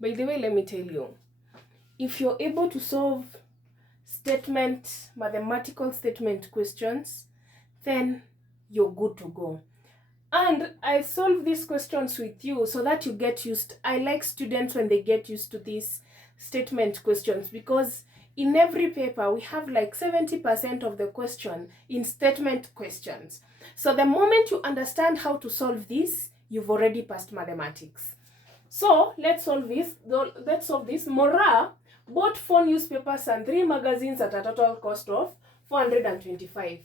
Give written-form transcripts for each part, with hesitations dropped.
By the way, let me tell you, if you're able to solve mathematical statement questions, then you're good to go. And I solve these questions with you so that you get used. I like students when they get used to these statement questions, because in every paper we have like 70% of the question in statement questions. So the moment you understand how to solve this, you've already passed mathematics. So let's solve this. Mora bought 4 newspapers and 3 magazines at a total cost of 425.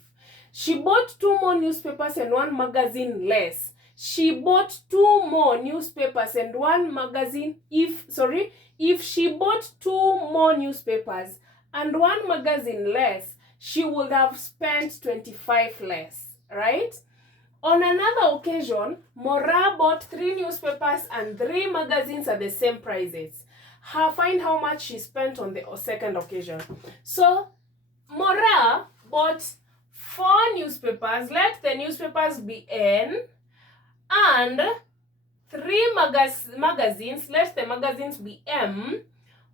She bought 2 more newspapers and 1 magazine less. She bought 2 more newspapers and 1 magazine if she bought 2 more newspapers and 1 magazine less, she would have spent 25 less, right? On another occasion, Mora bought 3 newspapers and 3 magazines at the same prices. Find how much she spent on the second occasion. So, Mora bought 4 newspapers, let the newspapers be N, and 3 magazines, let the magazines be M,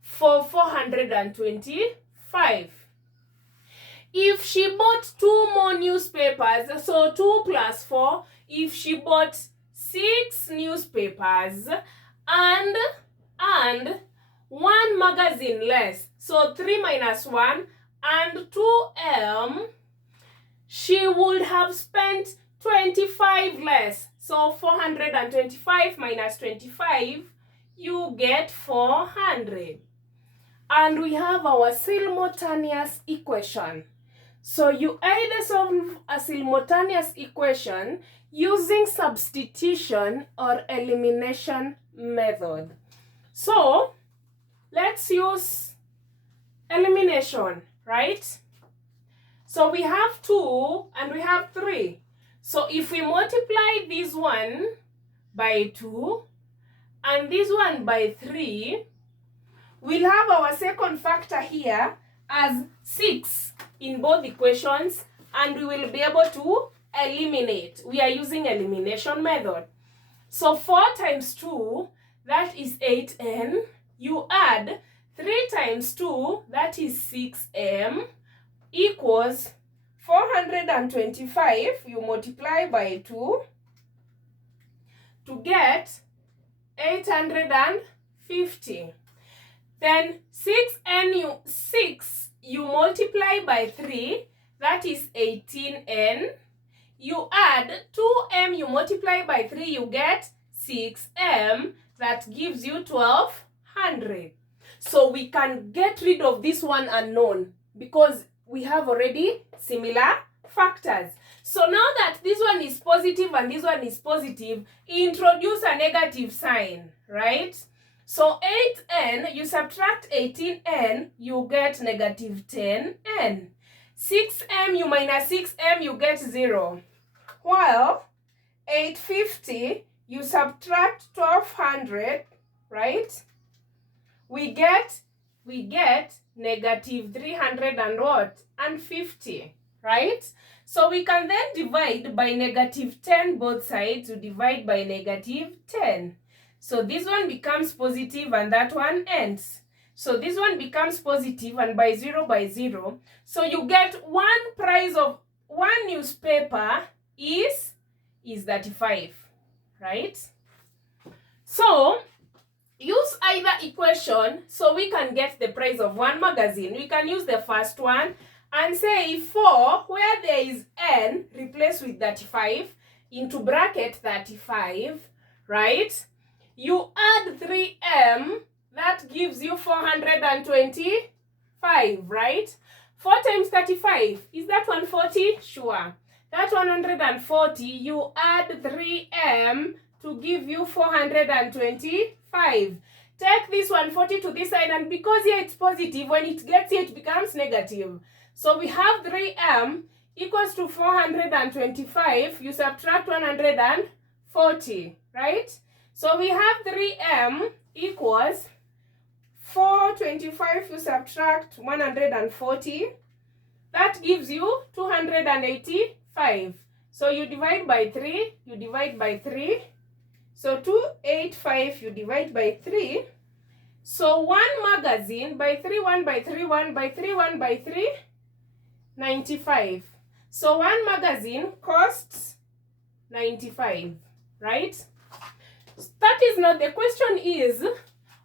for 425. If she bought 2 more newspapers, so 2 plus 4, if she bought 6 newspapers and 1 magazine less, so 3 minus 1 and 2M, she would have spent 25 less. So 425 minus 25, you get 400. And we have our simultaneous equation. So you either solve a simultaneous equation using substitution or elimination method. So let's use elimination, right? So we have 2 and we have 3. So if we multiply this one by 2 and this one by 3, we'll have our second factor here as 6 in both equations, and we will be able to eliminate. We are using elimination method. So 4 times 2, that is 8n. You add 3 times 2, that is 6m, equals 425. You multiply by 2 to get 850. Then 6 you multiply by 3, that is 18n. You add 2m, you multiply by 3, you get 6m, that gives you 1200. So we can get rid of this one unknown because we have already similar factors. So now that this one is positive and this one is positive, introduce a negative sign, right? So 8n, you subtract 18n, you get negative 10n. 6m, you minus 6m, you get 0. While 850, you subtract 1200, right? We get negative 300 and what? And 50, right? So we can then divide by negative 10 both sides. You divide by negative 10. So this one becomes positive and that one ends. So this one becomes positive and by 0 by 0. So you get one price of 1 newspaper is 35, right? So use either equation so we can get the price of 1 magazine. We can use the first one and say 4, where there is n, replace with 35 into bracket 35, right? You add 3m, that gives you 425, right? 4 times 35, is that 140? Sure. That 140, you add 3m to give you 425. Take this 140 to this side, and because here it's positive, when it gets here it becomes negative. So we have 3m equals to 425. You subtract 140, right? So we have 3m equals 425. You subtract 140. That gives you 285. So you divide by 3. You divide by 3. So 285 you divide by 3. So 1 magazine by 3, 1 by 3, 1 by 3, 1 by 3, 95. So 1 magazine costs 95, right? That is not the question. Is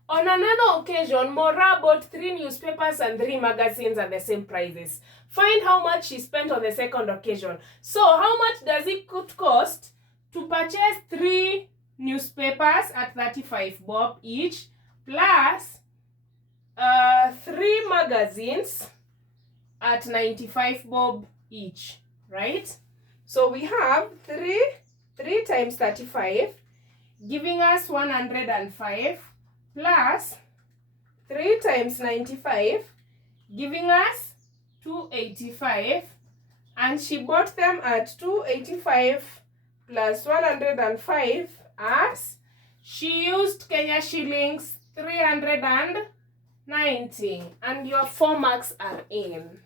on another occasion, Mora bought 3 newspapers and 3 magazines at the same prices. Find how much she spent on the second occasion. So how much does it cost to purchase 3 newspapers at 35 bob each, plus 3 magazines at 95 bob each, right? So we have 3 times 35 giving us 105, plus 3 times 95 giving us 285, and she bought them at 285 plus 105 as she used Kenya shillings 390, and your 4 marks are in.